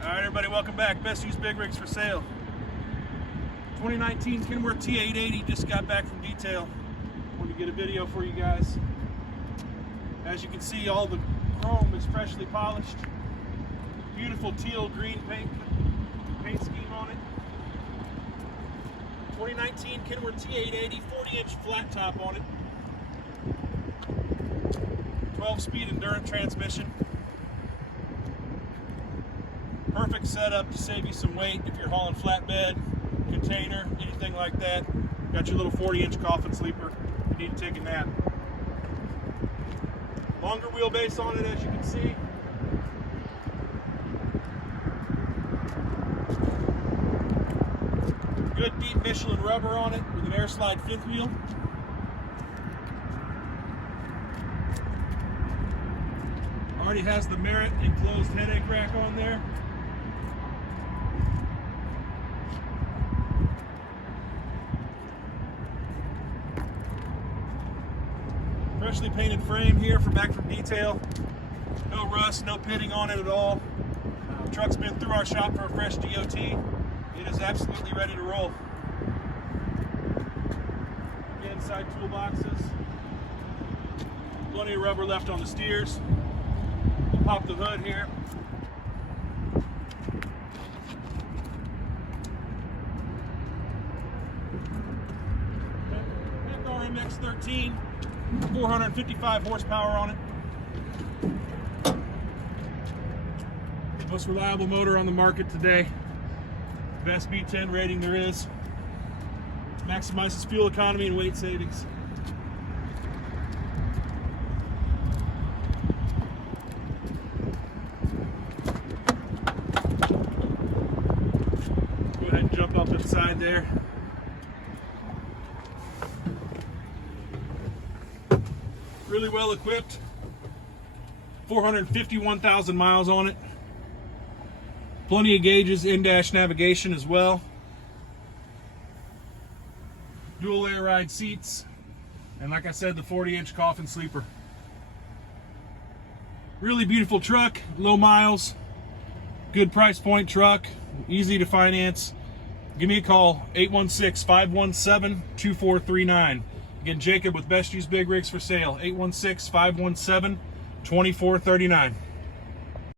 Alright everybody, welcome back. Best used big rigs for sale. 2019 Kenworth T880 just got back from detail. Wanted to get a video for you guys. As you can see, all the chrome is freshly polished. Beautiful teal green paint scheme on it. 2019 Kenworth T880, 40-inch flat top on it. 12-speed ENDURANT transmission. Perfect setup to save you some weight if you're hauling flatbed, container, anything like that. Got your little 40-inch coffin sleeper if you need to take a nap. Longer wheelbase on it, as you can see. Good deep Michelin rubber on it with an air slide fifth wheel. Already has the Merit enclosed headache rack on there. Freshly painted frame here back from detail. No rust, no pitting on it at all. Truck's been through our shop for a fresh DOT. It is absolutely ready to roll. Again, side toolboxes. Plenty of rubber left on the steers. We'll pop the hood here. PACCAR MX-13. 455 horsepower on it. Most reliable motor on the market today. Best B10 rating there is. Maximizes fuel economy and weight savings. Go ahead and jump up inside there. Really well equipped. 451,000 miles on it. Plenty of gauges, in-dash navigation as well. Dual air ride seats. And like I said, the 40-inch coffin sleeper. Really beautiful truck, low miles, good price point truck, easy to finance. Give me a call, 816-517-2439. Again, Jacob with Best Used Big Rigs for Sale, 816-517-2439.